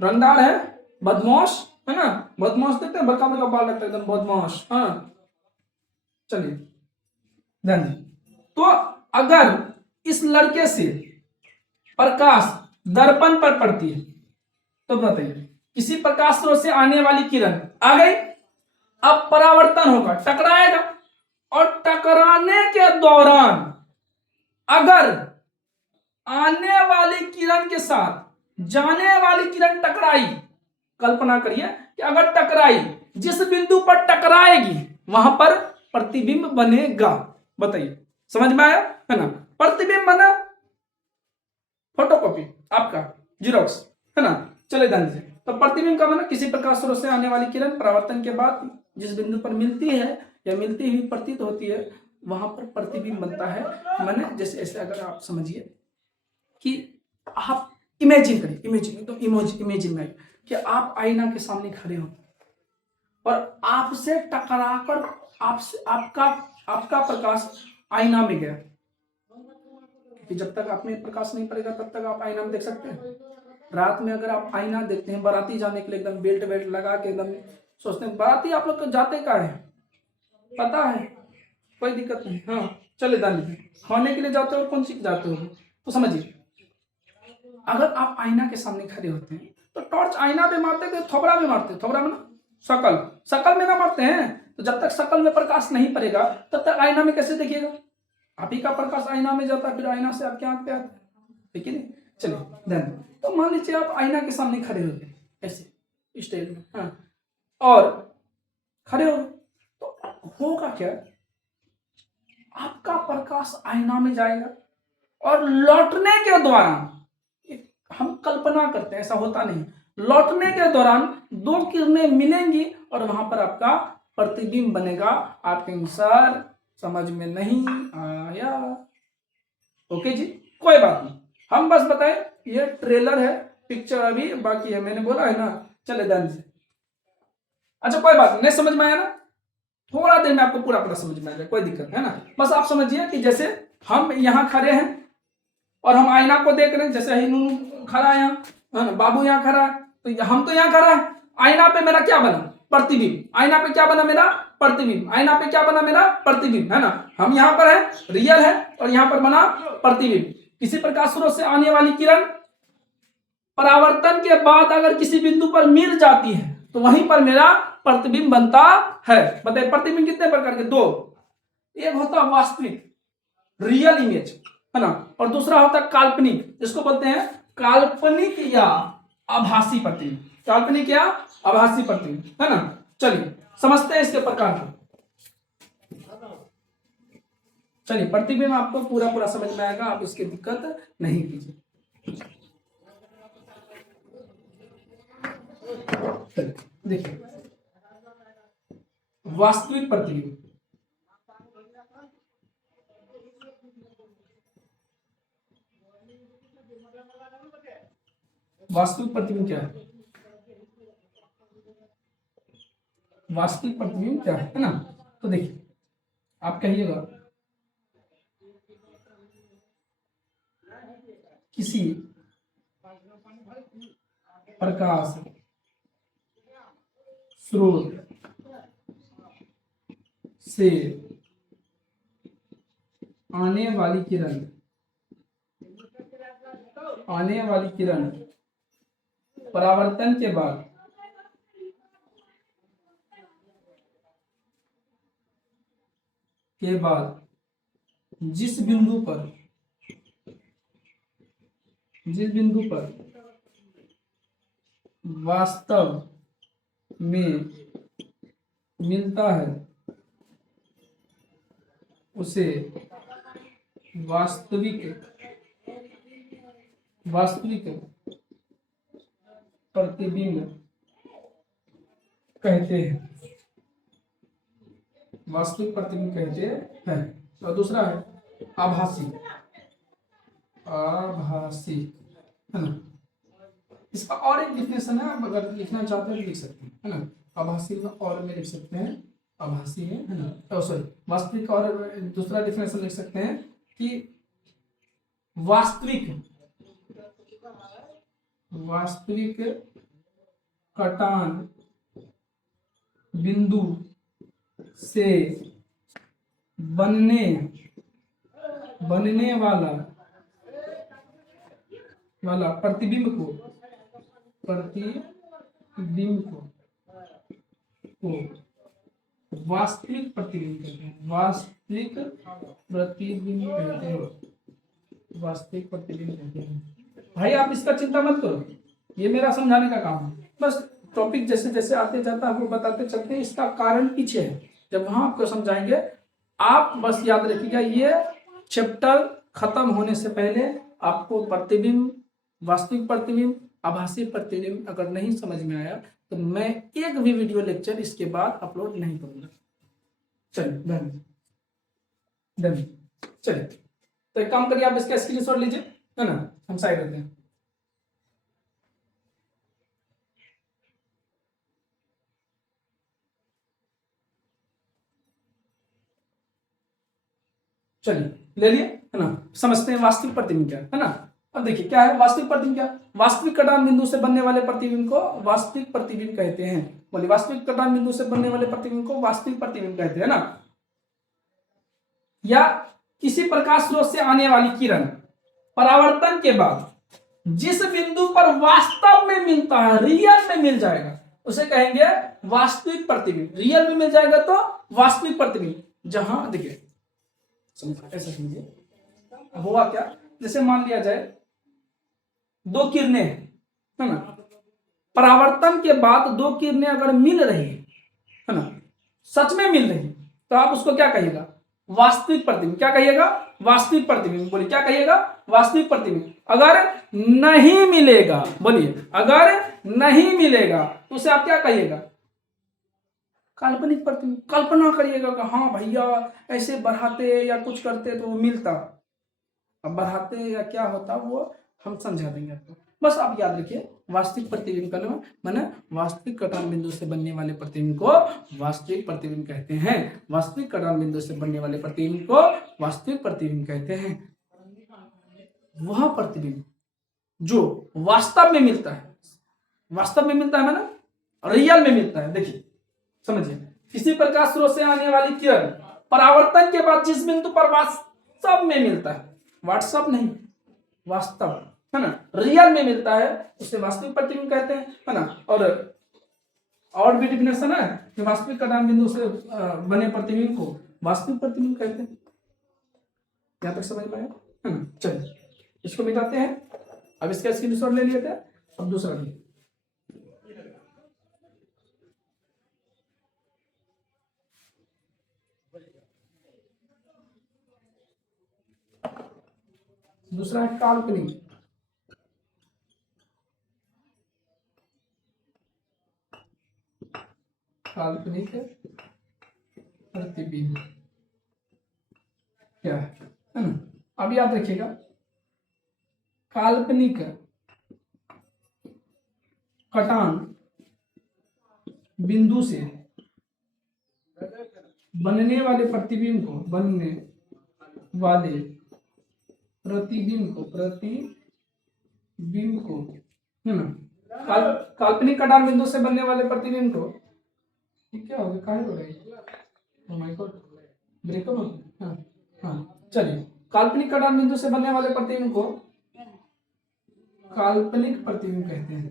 रंगदार है, बदमाश है ना, बदमाश देखते हैं, बड़का बड़का बाल लगता है एकदम बदमाश। हाँ चलिए ध्यान दीजिए। तो अगर इस लड़के से प्रकाश दर्पण पर पड़ती है तो बताइए, किसी प्रकाश स्रोत से आने वाली किरण आ गई, अब परावर्तन होगा, टकराएगा, और टकराने के दौरान अगर आने वाली किरण के साथ जाने वाली किरण टकराई, कल्पना करिए कि अगर टकराई, जिस बिंदु पर टकराएगी वहां पर प्रतिबिंब बनेगा। बताइए समझ में आया, है ना। प्रतिबिंब बना, फोटोकॉपी आपका जीरोक्स, है ना। चले ध्यान दीजिए। तो प्रतिबिंब का बना, किसी प्रकाश स्रोत से आने वाली किरण परावर्तन के बाद जिस बिंदु पर मिलती है या मिलती हुई प्रतीत होती है वहां पर प्रतिबिंब बनता है। मैंने जैसे ऐसे अगर आप समझिए कि आप इमेजिन करिए, इमेजिन में कि आप आईना के सामने खड़े हो और आपसे टकराकर आपका प्रकाश आईना में गया, कि जब तक आप में प्रकाश नहीं पड़ेगा तब तक आप आईना में देख सकते हैं। रात में अगर आप आईना देखते हैं, बाराती जाने के लिए एकदम बेल्ट लगा के एकदम सोचते हैं, बाराती आप लोग तो जाते का है, पता है, कोई दिक्कत नहीं। हाँ चले दानी खाने के लिए जाते हो, कौन सी जाते हो, तो समझिए अगर आप आईना के सामने खड़े होते हैं तो टॉर्च आईना पे मारते थे, थोबड़ा में मारते, थोबड़ा में ना, शकल में ना मारते हैं, तो जब तक शकल में प्रकाश नहीं पड़ेगा तब तक आईना में कैसे देखिएगा? आप ही का प्रकाश आईना में जाता है, फिर आईना से आपके आंख पे आता है, ठीक है नहीं? चलिए देन, तो मान लीजिए आप आईना के सामने खड़े हो गए ऐसे स्टेज में, हाँ, और खड़े हो गए, तो होगा क्या? आपका प्रकाश आईना में जाएगा और लौटने के दौरान, हम कल्पना करते हैं, ऐसा होता नहीं, लौटने के दौरान दो किरणें मिलेंगी और वहां पर आपका प्रतिबिंब बनेगा। आपके अनुसार समझ में नहीं आया? ओके जी, कोई बात नहीं, हम बस बताएं ये ट्रेलर है, पिक्चर अभी बाकी है, मैंने बोला है ना। चले ध्यान से, अच्छा कोई बात नहीं समझ में आया ना? थोड़ा देर में आपको पूरा पूरा समझ में आ जाए, कोई दिक्कत है ना? बस आप समझिए कि जैसे हम यहाँ खड़े हैं और हम आईना को देख रहे हैं, जैसे ही नूनू खड़ा है यहाँ, है ना, बाबू यहाँ खड़ा है, तो हम तो यहाँ खड़ा है, आईना पे मेरा क्या बना? प्रतिबिंब। आईना पे क्या बना? मेरा प्रतिबिंब। आईना पे क्या बना? मेरा प्रतिबिंब, है ना? हम यहाँ पर है, रियल है, और यहाँ पर बना प्रतिबिंब। किसी प्रकाश स्रोत से आने वाली किरण परावर्तन के बाद अगर किसी बिंदु पर मिल जाती है तो वहीं पर मेरा प्रतिबिंब बनता है। बताइए प्रतिबिंब कितने प्रकार के? दो, एक होता है वास्तविक, रियल इमेज, है ना, और दूसरा होता है काल्पनिक, जिसको बोलते हैं काल्पनिक या आभासी प्रतिबिंब। काल्पनिक या आभासी प्रतिबिंब, है ना? चलिए समझते हैं इसके प्रकार को। चलिए प्रतिबिंब आपको पूरा पूरा समझ में आएगा, आप उसकी दिक्कत नहीं कीजिए। देखिए वास्तविक प्रतिबिंब, वास्तविक प्रतिबिंब क्या है? वास्तविक प्रतिबिंब क्या है ना? तो देखिए आप कहिएगा किसी प्रकाश स्रोत से आने वाली किरण परावर्तन के बाद जिस बिंदु पर वास्तव में मिलता है उसे वास्तविक प्रतिबिंब कहते हैं। वास्तविक प्रतिबिंब कहते हैं। और दूसरा है आभासी, है ना? इसका और एक डिफिनेशन है, आप अगर लिखना चाहते हैं तो लिख सकते हैं, है ना? आभासी का और में लिख सकते हैं, आभासी है ना, सॉरी वास्तविक, और दूसरा डिफिनेशन लिख सकते हैं कि वास्तविक कटान बिंदु से बनने वाला प्रतिबिंब को वास्तविक प्रतिबिंब कहते हैं। वास्तविक प्रतिबिंब कहते हैं। भाई आप इसका चिंता मत करो, ये मेरा समझाने का काम है, बस टॉपिक जैसे जैसे आते जाता है आपको बताते चलते हैं। इसका कारण पीछे है, जब वहां आपको समझाएंगे आप बस याद रखिएगा, ये चैप्टर खत्म होने से पहले आपको प्रतिबिंब, वास्तविक प्रतिबिंब, आभासी प्रतिबिंब अगर नहीं समझ में आया तो मैं एक भी वीडियो लेक्चर इसके बाद अपलोड नहीं करूंगा। चलिए चलिए, तो एक काम करिए, आप इसका स्क्रीनशॉट लीजिए, है ना, हम साइड रहते हैं। चलिए ले लिए, है ना? समझते हैं वास्तविक प्रतिबिंब क्या है ना? अब देखिए क्या है वास्तविक प्रतिबिंब। क्या? वास्तविक कटान बिंदु से बनने वाले प्रतिबिंब को वास्तविक प्रतिबिंब कहते हैं। बोलिए, वास्तविक कटान बिंदु से बनने वाले प्रतिबिंब को वास्तविक प्रतिबिंब कहते हैं ना? या किसी प्रकाश स्रोत से आने वाली किरण परावर्तन के बाद जिस बिंदु पर वास्तव में मिलता है, रियल में मिल जाएगा, उसे कहेंगे वास्तविक प्रतिबिंब। रियल में मिल जाएगा तो वास्तविक प्रतिबिंब। जहां देखिए ऐसा समझिए, हुआ क्या, जैसे मान लिया जाए दो किरणें है ना, परावर्तन के बाद दो किरणें अगर मिल रही है ना, सच में मिल रही, तो आप उसको क्या कहिएगा, वास्तविक प्रतिबिंब। क्या कहिएगा, वास्तविक प्रतिबिंब। बोलिए क्या कहिएगा, वास्तविक प्रतिबिंब। अगर नहीं मिलेगा, बोलिए अगर नहीं मिलेगा तो उसे आप क्या कहिएगा, काल्पनिक प्रतिबिंब। कल्पना करिएगा कि हाँ भैया ऐसे बढ़ाते या कुछ करते तो वो मिलता। अब बढ़ाते या क्या होता वो हम समझा देंगे आपको, बस आप याद रखिए वास्तविक प्रतिबिंब का नाम माने वास्तविक कटान बिंदु से बनने वाले प्रतिबिंब को वास्तविक प्रतिबिंब कहते हैं। वास्तविक कटान बिंदु से बनने वाले प्रतिबिंब को वास्तविक प्रतिबिंब कहते हैं। वह प्रतिबिंब जो वास्तव में मिलता है, वास्तव में मिलता है माना रियल में मिलता है। देखिए समझिए, किसी प्रकाश स्रोत से आने वाली किरण परावर्तन के बाद जिस बिंदु पर वास्तव में मिलता है, व्हाट्सअप नहीं वास्तव है ना, रियल में मिलता है, उसे वास्तविक प्रतिबिंब कहते हैं है ना। और भी डिफिनेशन है कि वास्तविक कटान बिंदु से बने प्रतिबिंब को वास्तविक प्रतिबिंब कहते हैं। यहां तक समझ में आया। चलिए इसको मिटाते हैं। अब इसका स्क्रीनशॉट ले लिए थे, अब दूसरा भी। दूसरा है काल्पनिक। काल्पनिक प्रतिबिंब क्या है ना, अब याद रखिएगा काल्पनिक कटान बिंदु से बनने वाले प्रतिबिंब को है ना, काल्पनिक कटान बिंदु से बनने वाले प्रतिबिंब को क्या हो गया, काहे हो रही ब्रेकअप हो गया। हाँ हाँ चलिए, काल्पनिक कटान बिंदु से बनने वाले प्रतिबिंब को काल्पनिक प्रतिबिंब कहते हैं।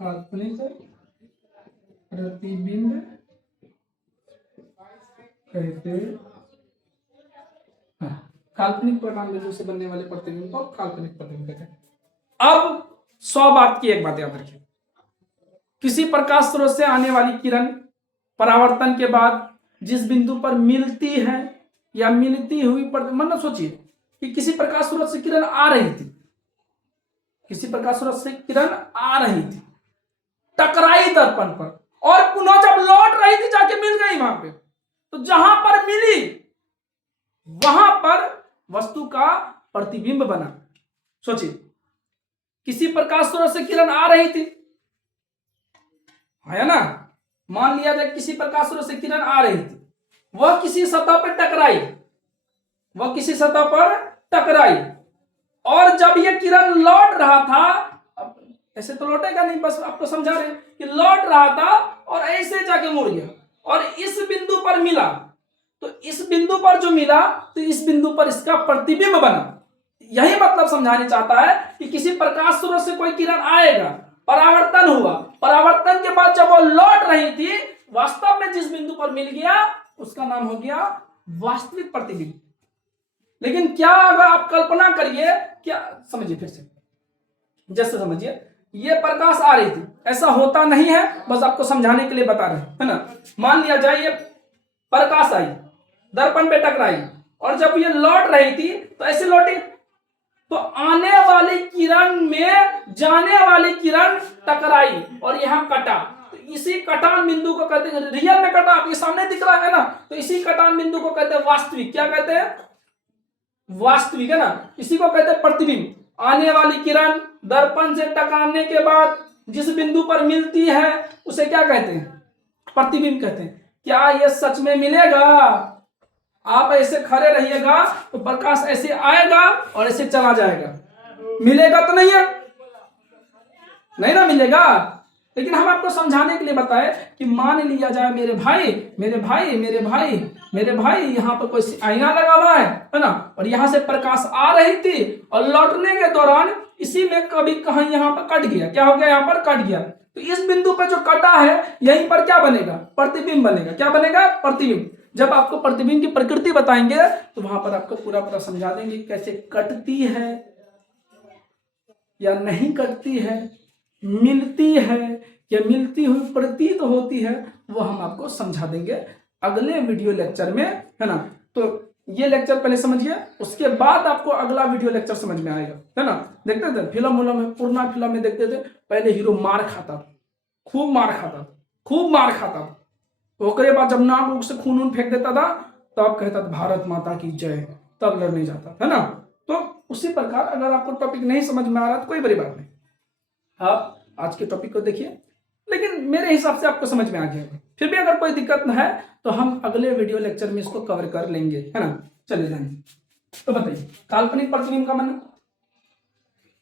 काल्पनिक प्रतिबिंब कहते हैं। काल्पनिक कटान बिंदु से बनने वाले प्रतिबिंब को काल्पनिक प्रतिबिंब कहते हैं। अब 100 बात की एक बात याद रखिए, किसी प्रकाश स्रोत से आने वाली किरण परावर्तन के बाद जिस बिंदु पर मिलती है या मिलती हुई पर, मतलब सोचिए कि किसी प्रकाश स्रोत से किरण आ रही थी, किसी प्रकाश स्रोत से किरण आ रही थी, टकराई दर्पण पर और पुनः जब लौट रही थी जाके मिल गई वहां पे, तो जहां पर मिली वहां पर वस्तु का प्रतिबिंब बना। सोचिए किसी प्रकाश स्रोत से किरण आ रही थी, है ना, मान लिया जाए किसी प्रकाश स्रोत से किरण आ रही थी, वह किसी सतह पर टकराई, वह किसी सतह पर टकराई, और जब यह किरण लौट रहा था, अब ऐसे तो लौटेगा नहीं, बस आपको समझा रहे हैं कि लौट रहा था और ऐसे जाके मुड़ गया और इस बिंदु पर मिला, तो इस बिंदु पर जो मिला तो इस बिंदु पर इसका प्रतिबिंब बना। यही मतलब समझाने चाहता है कि किसी प्रकाश स्रोत से कोई किरण आएगा, परावर्तन हुआ, परावर्तन के बाद जब वो लौट रही थी, वास्तव में जिस बिंदु पर मिल गया उसका नाम हो गया वास्तविक प्रतिबिंब। लेकिन क्या अगर आप कल्पना करिए, क्या समझिए फिर से, जैसे समझिए ये प्रकाश आ रही थी, ऐसा होता नहीं है, बस आपको समझाने के लिए बता रहे हैं है ना। मान लिया जाए ये प्रकाश आई, दर्पण पे टकराई, और जब ये लौट रही थी तो ऐसे लौटी, तो आने वाली किरण में जाने वाली किरण टकराई और यहां कटा, तो इसी कटान बिंदु को कहते हैं, रियल में कटा आपके सामने दिख रहा है ना, तो इसी कटान बिंदु को कहते हैं वास्तविक। क्या कहते हैं, वास्तविक है ना, इसी को कहते हैं प्रतिबिंब। आने वाली किरण दर्पण से टकराने के बाद जिस बिंदु पर मिलती है उसे क्या कहते हैं, प्रतिबिंब कहते हैं। क्या यह सच में मिलेगा, आप ऐसे खड़े रहिएगा तो प्रकाश ऐसे आएगा और ऐसे चला जाएगा, मिलेगा तो नहीं है, नहीं ना मिलेगा। लेकिन हम आपको समझाने के लिए बताए कि मान लिया जाए मेरे भाई मेरे भाई मेरे भाई मेरे भाई यहाँ पर कोई आईना लगा हुआ है ना, और यहाँ से प्रकाश आ रही थी और लौटने के दौरान इसी में कभी कहीं यहाँ पर कट गया, क्या हो गया, यहाँ पर कट गया, तो इस बिंदु पर जो कटा है यहीं पर क्या बनेगा, प्रतिबिंब बनेगा। क्या बनेगा, प्रतिबिंब। जब आपको प्रतिबिंब की प्रकृति बताएंगे तो वहां पर आपको पूरा पूरा समझा देंगे कैसे कटती है या नहीं कटती है, मिलती है या मिलती हुई प्रतीत होती है, वो हम आपको समझा देंगे अगले वीडियो लेक्चर में, है ना। तो ये लेक्चर पहले समझिए, उसके बाद आपको अगला वीडियो लेक्चर समझ में आएगा, है ना। देखते थे फिल्म में, पुराना फिल्म में देखते थे, पहले हीरो मार खाता था, खूब मार खाता था, खूब मार खाता था। ओकरे बाद जब नाक से खून फेंक देता था तब कहता था भारत माता की जय, तब लड़ने जाता, है ना। तो उसी प्रकार अगर आपको टॉपिक नहीं समझ में आ रहा तो कोई बड़ी बात नहीं, आप आज के टॉपिक को देखिए, लेकिन मेरे हिसाब से आपको समझ में आ गया। फिर भी अगर कोई दिक्कत है तो हम अगले वीडियो लेक्चर में इसको कवर कर लेंगे, है ना। चलिए जाएंगे। तो बताइए काल्पनिक प्रतिबिंब का मतलब,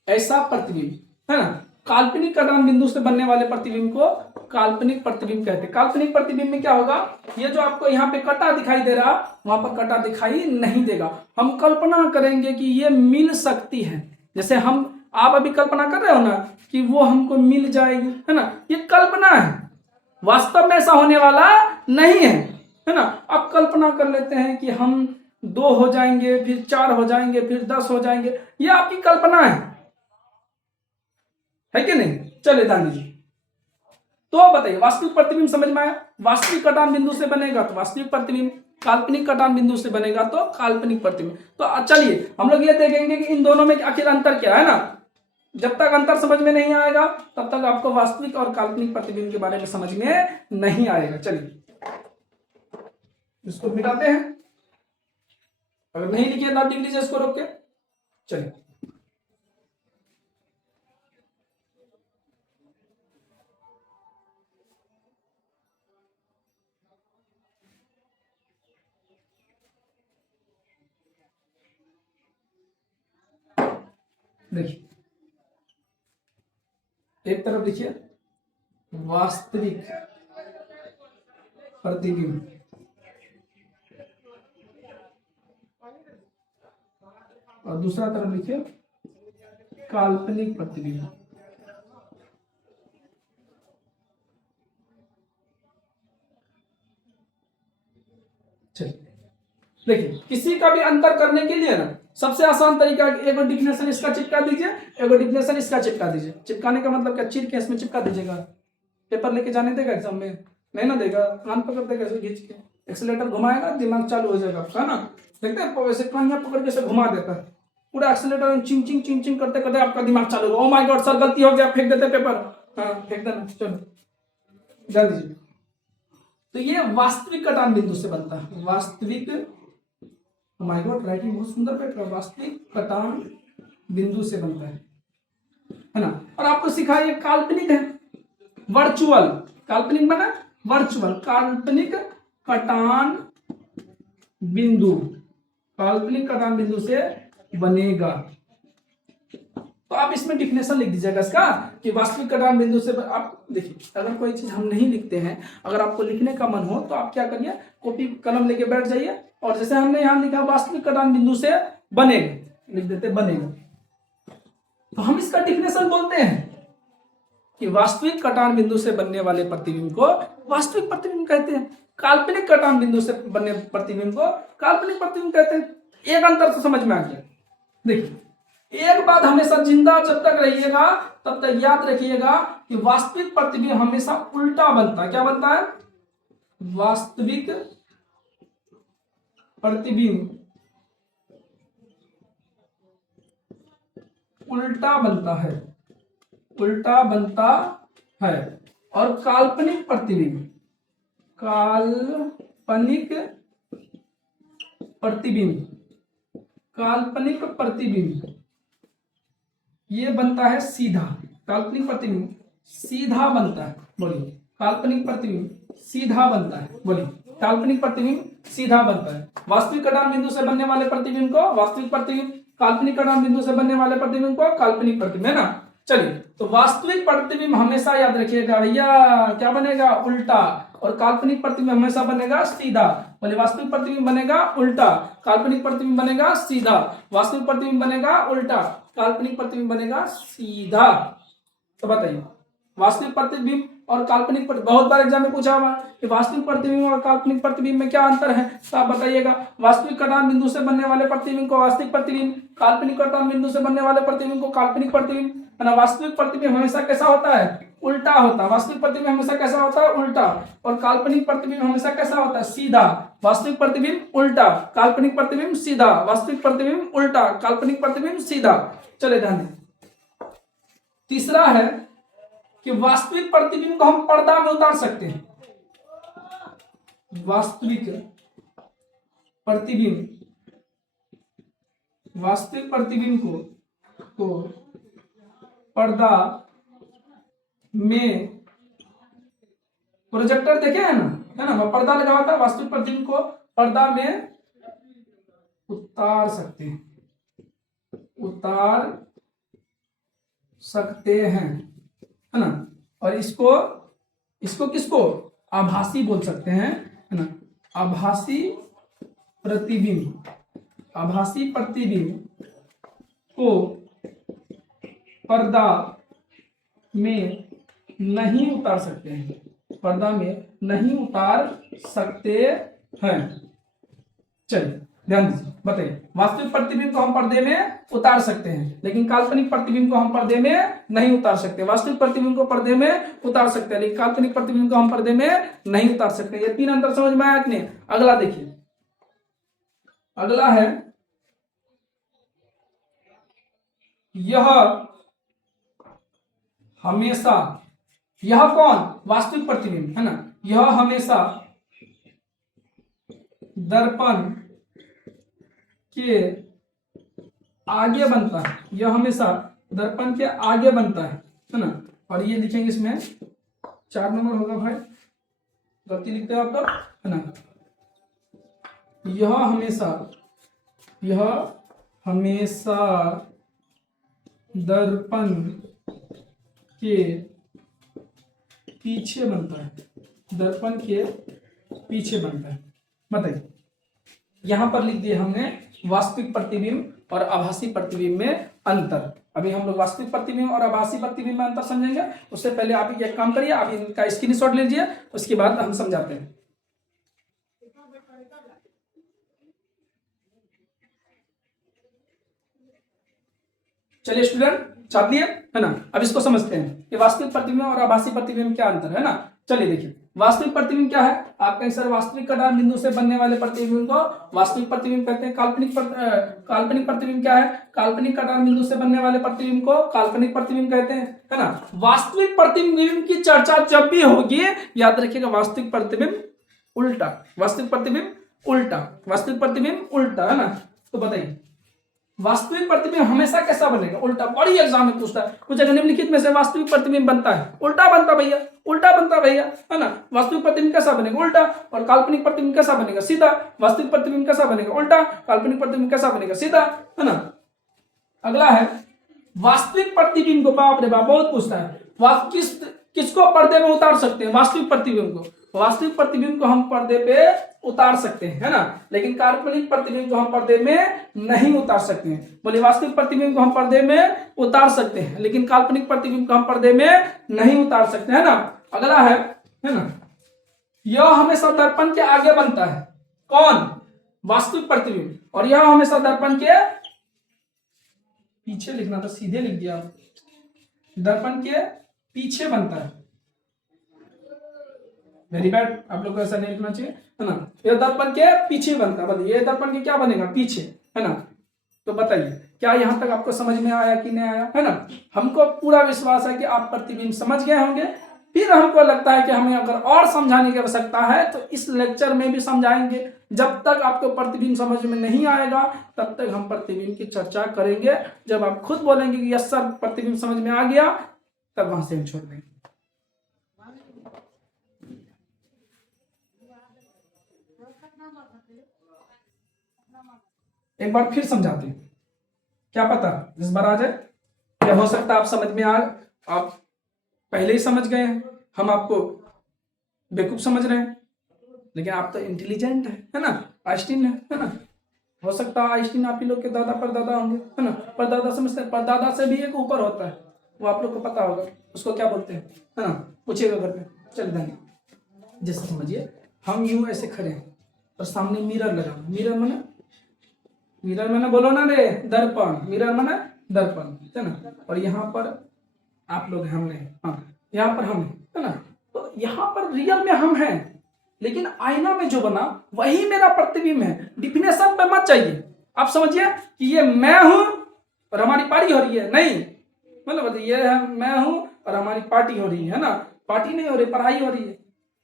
ऐसा प्रतिबिंब, है ना, काल्पनिक कटान बिंदु से बनने वाले प्रतिबिंब को काल्पनिक प्रतिबिंब कहते हैं। काल्पनिक प्रतिबिंब में क्या होगा, ये जो आपको यहाँ पे कटा दिखाई दे रहा, वहां पर कटा दिखाई नहीं देगा। हम कल्पना करेंगे कि ये मिल सकती है, जैसे हम आप अभी कल्पना कर रहे हो ना कि वो हमको मिल जाएगी, है ना। ये कल्पना है, वास्तव में ऐसा होने वाला नहीं है ना। आप कल्पना कर लेते हैं कि हम 2 हो जाएंगे, फिर 4 हो जाएंगे, फिर 10 हो जाएंगे, ये आपकी कल्पना है कि नहीं। चले दानी जी, तो बताइए वास्तविक प्रतिबिंब समझ में आया। वास्तविक कटान बिंदु से बनेगा तो वास्तविक प्रतिबिंब, काल्पनिक कटान बिंदु से बनेगा तो काल्पनिक प्रतिबिंब। तो चलिए हम लोग ये देखेंगे कि इन दोनों में आखिर अंतर क्या है ना। जब तक अंतर समझ में नहीं आएगा तब तक आपको वास्तविक और काल्पनिक प्रतिबिंब के बारे में समझ में नहीं आएगा। चलिए इसको मिटाते हैं, अगर नहीं लिखिए तो आप लिख लीजिए इसको रोक के। चलिए देखिए, एक तरफ देखिए वास्तविक प्रतिबिंब, और दूसरा तरफ लिखिए काल्पनिक प्रतिबिंब। चलिए देखिए, किसी का भी अंतर करने के लिए ना सबसे आसान तरीका, एक डिफिनेशन इसका चिपका दीजिए, एक डिफिनेशन इसका चिपका दीजिए। चिपकाने का मतलब क्या, चिर के इसमें चिपका दीजिएगा। पेपर लेके जाने देगा एग्जाम में, नहीं ना देगा, कान पकड़ देगा ऐसे खींच के, एक्सीलेटर घुमाएगा दिमाग चालू हो जाएगा आपका, है ना। देखते हैं वैसे कानिया पकड़ के से घुमा देता है, पूरा एक्सीलेटर चिंग चिंग चिंग चिंग करते करते आपका दिमाग चालू होगा। ओ माय गॉड सर गलती हो गया, फेंक देते पेपर, हाँ फेंक देना, चलो जल्दी। तो ये वास्तविक कटान बिंदु से बनता है, वास्तविक, माय गॉड राइटिंग बहुत सुंदर बैठ रहा है, वास्तविक कटान बिंदु से बनता है ना। और आपको सिखाइए काल्पनिक है, वर्चुअल, काल्पनिक बना वर्चुअल, काल्पनिक कटान बिंदु, काल्पनिक कटान बिंदु से बनेगा। तो आप इसमें डिफिनेशन लिख दीजिएगा इसका कि वास्तविक कटान बिंदु से आप देखिए, अगर कोई चीज हम नहीं लिखते हैं, अगर आपको लिखने का मन हो तो आप क्या करिए, कॉपी कलम लेके बैठ जाइए, और जैसे हमने यहां लिखा वास्तविक कटान बिंदु से बनेगा, लिख देते बनेगा। तो हम इसका डिफिनेशन बोलते हैं कि वास्तविक कटान बिंदु से बनने वाले प्रतिबिंब को वास्तविक प्रतिबिंब कहते हैं, काल्पनिक कटान बिंदु से बनने प्रतिबिंब को काल्पनिक प्रतिबिंब कहते हैं। एक अंतर तो समझ में आ गया। देखिए एक बात हमेशा जिंदा जब तक रहिएगा तब तक याद रखिएगा कि वास्तविक प्रतिबिंब हमेशा उल्टा बनता है। क्या बनता है, वास्तविक प्रतिबिंब उल्टा बनता है, उल्टा बनता है। और काल्पनिक प्रतिबिंब, काल्पनिक प्रतिबिंब, काल्पनिक प्रतिबिंब ये बनता है सीधा, काल्पनिक प्रतिबिंब सीधा बनता है, बोलिए काल्पनिक प्रतिबिंब सीधा बनता है, बोलिए काल्पनिक प्रतिबिंब सीधा बनता है। वास्तविक कटान बिंदु से बनने वाले प्रतिबिंब को वास्तविक प्रतिबिंब, काल्पनिक कटान बिंदु से बनने वाले प्रतिबिंब को काल्पनिक प्रतिबिंब, है ना। चलिए तो वास्तविक प्रतिबिंब हमेशा याद रखिएगा भैया क्या बनेगा, उल्टा, और काल्पनिक प्रतिबिंब हमेशा बनेगा सीधा। बोले वास्तविक प्रतिबिंब बनेगा उल्टा, काल्पनिक प्रतिबिंब बनेगा सीधा, वास्तविक प्रतिबिंब बनेगा उल्टा, काल्पनिक प्रतिबिंब बनेगा सीधा। तो बताइए वास्तविक प्रतिबिंब और काल्पनिक प्रतिबिंब, बहुत बार एग्जाम में पूछा हुआ कि वास्तविक प्रतिबिंब और काल्पनिक प्रतिबिंब में क्या अंतर है, तो आप बताइएगा। वास्तविक कटान बिंदु से बनने वाले प्रतिबिंब को वास्तविक प्रतिबिंब, काल्पनिक कटान बिंदु से बनने वाले प्रतिबिंब को काल्पनिक प्रतिबिंब, है ना। वास्तविक प्रतिबिंब हमेशा कैसा होता है, उल्टा होता है। वास्तविक प्रतिबिंब हमेशा कैसा होता है, उल्टा। और काल्पनिक प्रतिबिंब हमेशा कैसा होता है, सीधा। वास्तविक प्रतिबिंब उल्टा, काल्पनिक प्रतिबिंब सीधा। वास्तविक प्रतिबिंब उल्टा, काल्पनिक प्रतिबिंब सीधा। चले ध्यान दें। तीसरा है कि वास्तविक प्रतिबिंब को हम पर्दा में उतार सकते हैं। वास्तविक प्रतिबिंब, वास्तविक प्रतिबिंब को पर्दा में, प्रोजेक्टर देखे है ना, पर्दा लगा होता है। वास्तविक प्रतिबिंब को पर्दा में उतार सकते हैं, उतार सकते हैं, है ना। और इसको किसको आभासी बोल सकते हैं, है ना। आभासी प्रतिबिंब, आभासी प्रतिबिंब को पर्दा में नहीं उतार सकते हैं, पर्दा में नहीं उतार सकते हैं। चलिए ध्यान दीजिए, बताइए। वास्तविक प्रतिबिंब को हम पर्दे में उतार सकते हैं, लेकिन काल्पनिक प्रतिबिंब को हम पर्दे में नहीं उतार सकते। वास्तविक प्रतिबिंब को पर्दे में उतार सकते हैं, लेकिन काल्पनिक प्रतिबिंब को हम पर्दे में नहीं उतार सकते। ये तीन अंतर समझ में आया कि नहीं। अगला देखिए, अगला है यह हमेशा, यह कौन, वास्तविक प्रतिबिंब, है ना। यह हमेशा दर्पण के आगे बनता है, यह हमेशा दर्पण के आगे बनता है ना। और ये लिखेंगे इसमें 4 नंबर होगा भाई, गलती लिखते हो आप लोग, है ना। यह हमेशा दर्पण के पीछे बनता है, दर्पण के पीछे बनता है। बताइए, यहां पर लिख दिए हमने वास्तविक प्रतिबिंब और आभासी प्रतिबिंब में अंतर। अभी हम लोग वास्तविक प्रतिबिंब और आभासी प्रतिबिंब में अंतर समझेंगे। उससे पहले आप एक काम करिए, आप इनका स्क्रीनशॉट ले लीजिए, उसके बाद हम समझाते हैं। चलिए स्टूडेंट, छाप लिए, है ना। अब इसको समझते हैं कि वास्तविक प्रतिबिंब और आभासी प्रतिबिंब क्या अंतर है ना। चलिए देखिए, वास्तविक प्रतिबिंब क्या है। आप कहें सर वास्तविक कटान बिंदु से बनने वाले प्रतिबिंब को वास्तविक प्रतिबिंब कहते हैं। काल्पनिक प्रतिबिंब क्या है, काल्पनिक कटान बिंदु से बनने वाले प्रतिबिंब को काल्पनिक प्रतिबिंब कहते हैं, है ना। वास्तविक प्रतिबिंब की चर्चा जब भी होगी, याद रखिएगा वास्तविक प्रतिबिंब उल्टा, वास्तविक प्रतिबिंब उल्टा, वास्तविक प्रतिबिंब उल्टा, है ना। तो बताइए वास्तविक प्रतिबिंब हमेशा कैसा बनेगा, उल्टा। बड़ी एग्जाम में पूछता है, कुछ अगर निम्नलिखित में से वास्तविक प्रतिबिंब बनता है, उल्टा बनता भैया, उल्टा बनता भैया, है ना। वास्तविक प्रतिबिंब कैसा बनेगा, उल्टा। और काल्पनिक प्रतिबिंब कैसा बनेगा, सीधा। वास्तविक प्रतिबिंब कैसा बनेगा, उल्टा। काल्पनिक प्रतिबिंब कैसा बनेगा, सीधा, है ना। अगला है वास्तविक प्रतिबिंब को, बाप रे बाप बहुत पूछता है, किसको पर्दे में उतार सकते हैं, वास्तविक प्रतिबिंब को। वास्तविक प्रतिबिंब को हम पर्दे पे उतार सकते हैं, है ना, लेकिन काल्पनिक प्रतिबिंब को हम पर्दे में नहीं उतार सकते हैं। बोले वास्तविक प्रतिबिंब को हम पर्दे में उतार सकते हैं, लेकिन काल्पनिक प्रतिबिंब को हम पर्दे में नहीं उतार सकते, है ना। अगला है ना, यह हमेशा दर्पण के आगे बनता है, कौन, वास्तविक प्रतिबिंब। और यह हमेशा दर्पण के पीछे लिखना था, सीधे लिख दिया, दर्पण के पीछे बनता है। वेरी बैड, आप लोग को ऐसा नहीं लिखना चाहिए, है ना। यह दर्पण के पीछे बनता है, ये दर्पण के क्या बनेगा, पीछे, है ना। तो बताइए क्या यहां तक आपको समझ में आया कि नहीं आया, है ना। हमको पूरा विश्वास है कि आप प्रतिबिंब समझ गए होंगे। फिर हमको लगता है कि हमें अगर और समझाने की आवश्यकता है तो इस लेक्चर में भी समझाएंगे। जब तक आपको प्रतिबिंब समझ में नहीं आएगा तब तक हम प्रतिबिंब की चर्चा करेंगे। जब आप खुद बोलेंगे कि यस सर प्रतिबिंब समझ में आ गया, तब वहां से हम छोड़ देंगे। एक बार फिर समझाते हैं, क्या पता इस बार आ जाए, या हो सकता है आप समझ में आप पहले ही समझ गए हैं, हम आपको बेवकूफ समझ रहे हैं, लेकिन आप तो इंटेलिजेंट है ना, आइंस्टीन है ना। हो सकता है आइंस्टीन आप ही लोग के दादा परदादा होंगे, है ना। परदादा समझते हैं, परदादा से भी एक ऊपर होता है, वो आप लोग को पता होगा, उसको क्या बोलते हैं, है ना, पूछिएगा घर पे। चलिए ध्यान, जैसे समझिए हम यूं ऐसे खड़े हैं और सामने मिरर लगा, मिरर मैंने बोलो ना रे, दर्पण, मिरर मैंने दर्पण, है ना, और यहाँ पर आप लोग हमने, हाँ यहाँ पर हम है ना, तो यहाँ पर रियल में हम हैं, लेकिन आईना में जो बना वही मेरा प्रतिबिंब है। डिफिनेशन पे मत चाहिए, आप समझिए कि ये मैं हूं और हमारी पार्टी हो रही है, नहीं, मतलब ये मैं हूं और हमारी पार्टी हो रही है ना, पार्टी नहीं हो रही, पढ़ाई हो रही है।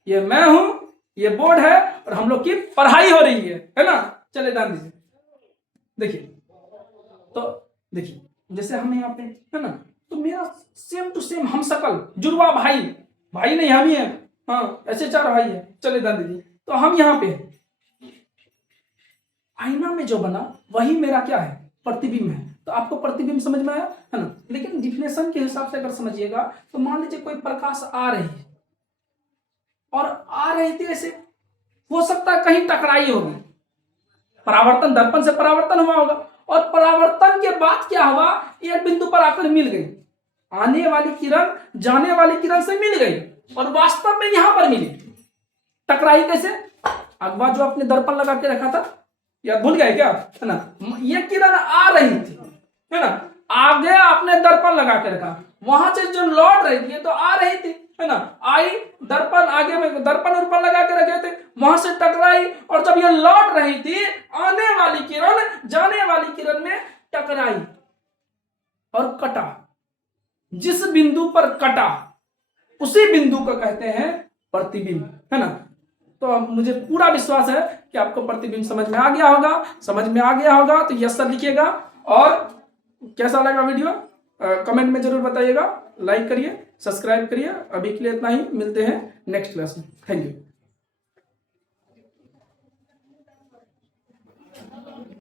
ये मैं हूं, ये बोर्ड है और हम लोग की पढ़ाई हो रही है ना। चले ध्यान दीजिए, देखिए, तो देखिए जैसे हम यहाँ पे है ना, तो मेरा सेम टू सेम हम सकल जुड़वा भाई, भाई नहीं हम ही है, हाँ ऐसे 4 भाई है। चले ध्यान दीजिए, तो हम यहाँ पे आईना में जो बना वही मेरा क्या है, प्रतिबिंब है। तो आपको प्रतिबिंब समझ में आया है ना। लेकिन डिफिनेशन के हिसाब से अगर समझिएगा तो मान लीजिए कोई प्रकाश आ रही है और आ रही थी ऐसे, हो सकता है कहीं टकराई होगी, परावर्तन, दर्पण से परावर्तन हुआ होगा, और परावर्तन के बाद क्या हुआ, एक बिंदु पर आकर मिल गई, आने वाली किरण जाने वाली किरण से मिल गई और वास्तव में यहां पर मिली। टकराई कैसे, अगवा जो अपने दर्पण लगा के रखा था, या भूल गए क्या, है ना, ये किरण आ रही थी, है ना, आगे आपने दर्पण लगा के रखा, वहां से जो लौट रही थी तो आ रही थी, है ना, आई, दर्पण आगे में दर्पण उर्पण लगा के रखे थे, वहां से टकराई, और जब ये लौट रही थी आने वाली किरण जाने वाली किरण में टकराई और कटा। जिस बिंदु पर कटा उसी बिंदु को कहते हैं प्रतिबिंब, है ना। तो अब मुझे पूरा विश्वास है कि आपको प्रतिबिंब समझ में आ गया होगा, तो यस सर लिखिएगा। और कैसा लगा वीडियो कमेंट में जरूर बताइएगा, लाइक करिए, सब्सक्राइब करिए। अभी के लिए इतना ही, मिलते हैं नेक्स्ट क्लास में। Thank you.